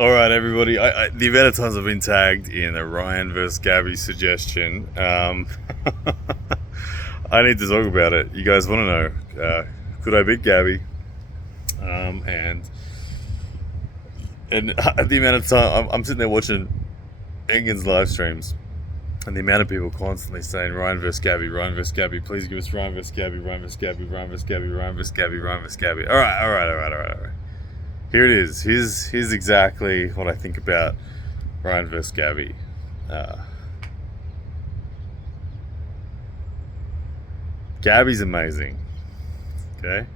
All right, everybody. The amount of times I've been tagged in a Ryan versus Gabby suggestion, I need to talk about it. You guys want to know? Could I beat Gabby? And the amount of time I'm sitting there watching Engen's live streams, and the amount of people constantly saying Ryan versus Gabby, Ryan versus Gabby. Please give us Ryan versus Gabby, Ryan versus Gabby, Ryan versus Gabby, Ryan versus Gabby, Ryan versus Gabby. All right, all right, all right, all right, all right. Here it is. Here's exactly what I think about Ryan versus Gabby. Uh, Gabby's amazing. Okay,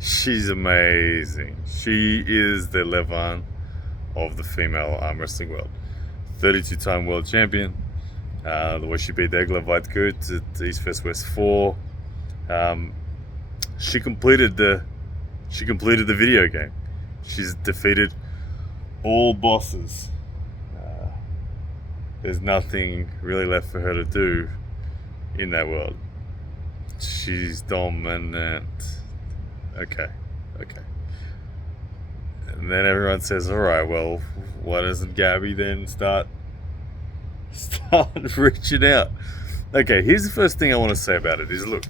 she's amazing. She is the Levan of the female arm wrestling world. 32-time world champion. The way she beat Egla Vaitkut at East Fest West 4. Um, she completed the video game. She's defeated all bosses. Uh, there's nothing really left for her to do in that world. She's dominant. Okay. And then everyone says, all right, well, why doesn't Gabby then start reaching out? Okay, here's the first thing I want to say about it is, look,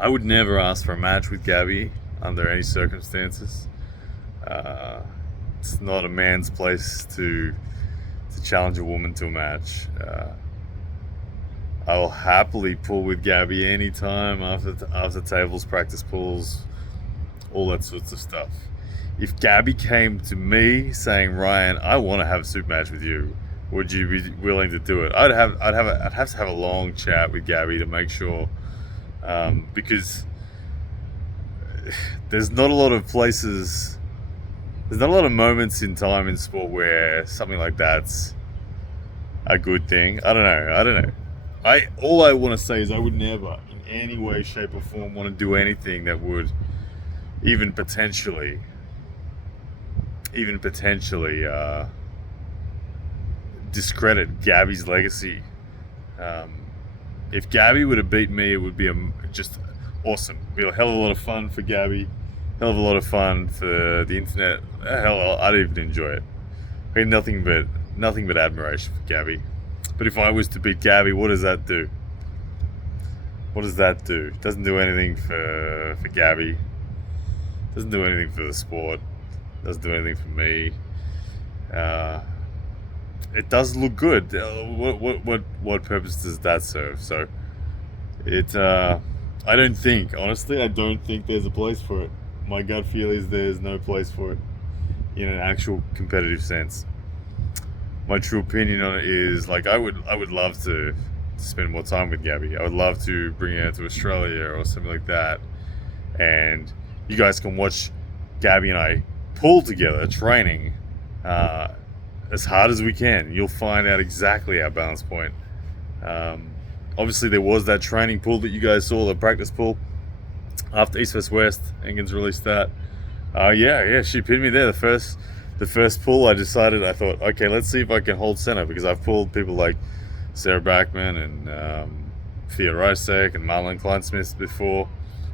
I would never ask for a match with Gabby under any circumstances. It's not a man's place to challenge a woman to a match. I will happily pull with Gabby anytime after tables, practice pulls, all that sorts of stuff. If Gabby came to me saying, Ryan, I want to have a super match with you, would you be willing to do it? I'd have to have a long chat with Gabby to make sure, because there's not a lot of places, there's not a lot of moments in time in sport where something like that's a good thing. I don't know. All I want to say is I would never, in any way, shape, or form, want to do anything that would even potentially discredit Gabby's legacy. If Gabby would have beat me, it would be just awesome. It'd be a hell of a lot of fun for Gabby, hell of a lot of fun for the internet. Hell, I'd even enjoy it. I had nothing but admiration for Gabby. But if I was to beat Gabby, what does that do? It doesn't do anything for Gabby. It doesn't do anything for the sport. It doesn't do anything for me. It does look good. What purpose does that serve? So I don't think there's a place for it. My gut feel is there's no place for it in an actual competitive sense. My true opinion on it is, like, I would love to spend more time with Gabby. I would love to bring her to Australia or something like that, and you guys can watch Gabby and I pull together training as hard as we can. You'll find out exactly our balance point. Obviously, there was that training pool that you guys saw, the practice pool after East West West. Engen's released that. Yeah, she pinned me there. The first pull, I thought, okay, let's see if I can hold center, because I've pulled people like Sarah Backman and Thea Rysek and Marlon Kleinsmith before.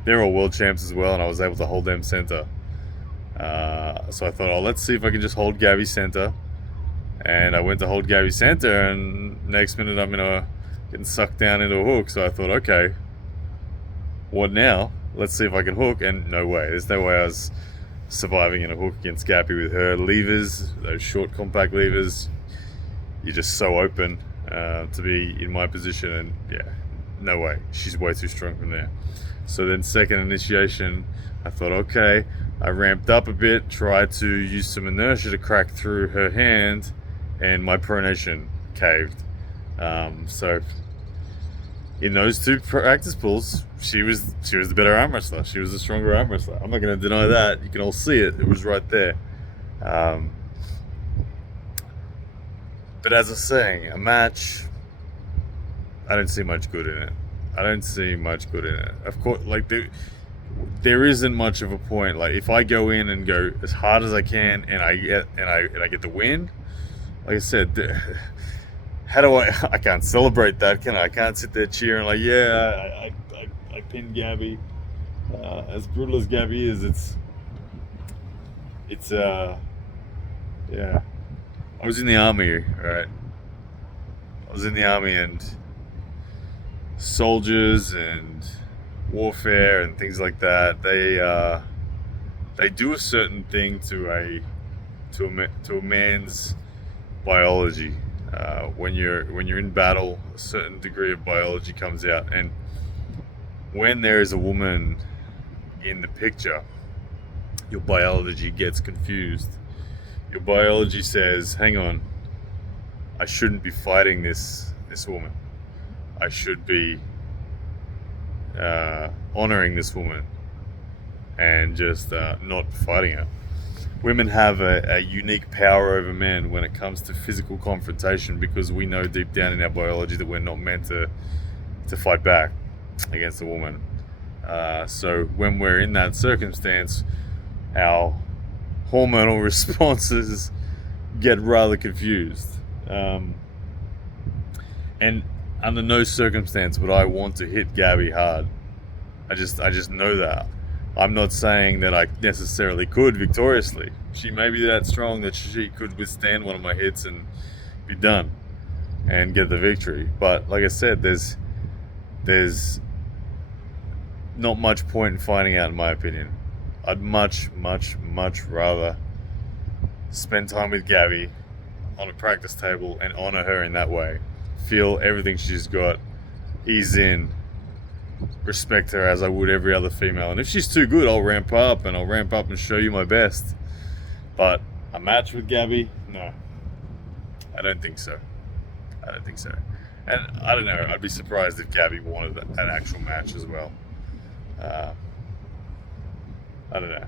They're all world champs as well, and I was able to hold them center. So I thought, let's see if I can just hold Gabby center. And I went to hold Gabby center, and next minute I'm getting sucked down into a hook. So I thought, okay, what now? Let's see if I can hook. And no way. There's no way I was surviving in a hook against Gabby with her levers, those short, compact levers. You're just so open to be in my position, and yeah, no way. She's way too strong from there. So then, second initiation, I thought, okay, I ramped up a bit, tried to use some inertia to crack through her hand, and my pronation caved. So in those two practice pulls, she was the better arm wrestler. She was the stronger arm wrestler. I'm not going to deny that. You can all see it. It was right there. But as I was saying, a match, I don't see much good in it. Of course, like there isn't much of a point. Like, if I go in and go as hard as I can, and I get the win, like I said, how do I can't celebrate that, can I? I can't sit there cheering like, yeah, I pinned Gabby. As brutal as Gabby is, it's Yeah. I was in the army, right? I was in the army, and soldiers and warfare and things like that, they do a certain thing to a man's biology. When you're in battle, a certain degree of biology comes out, and when there is a woman in the picture, your biology gets confused. Your biology says, "Hang on, I shouldn't be fighting this woman. I should be honoring this woman and just not fighting her." Women have a unique power over men when it comes to physical confrontation, because we know deep down in our biology that we're not meant to fight back against a woman. So when we're in that circumstance, our hormonal responses get rather confused. And under no circumstance would I want to hit Gabi hard. I just know that. I'm not saying that I necessarily could victoriously. She may be that strong that she could withstand one of my hits and be done and get the victory. But like I said, there's not much point in finding out, in my opinion. I'd much rather spend time with Gabi on a practice table and honor her in that way. Feel everything she's got, ease in, respect her as I would every other female. And if she's too good, I'll ramp up and show you my best. But a match with Gabi? No. I don't think so. And I don't know, I'd be surprised if Gabi wanted an actual match as well. I don't know.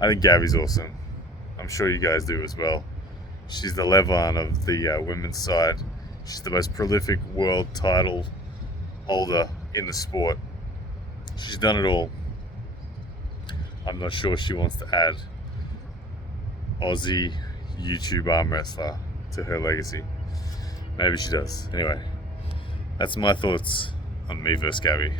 I think Gabi's awesome. I'm sure you guys do as well. She's the Levan of the women's side. She's the most prolific world title holder in the sport. She's done it all. I'm not sure she wants to add Aussie YouTube arm wrestler to her legacy. Maybe she does. Anyway, that's my thoughts on me versus Gabi.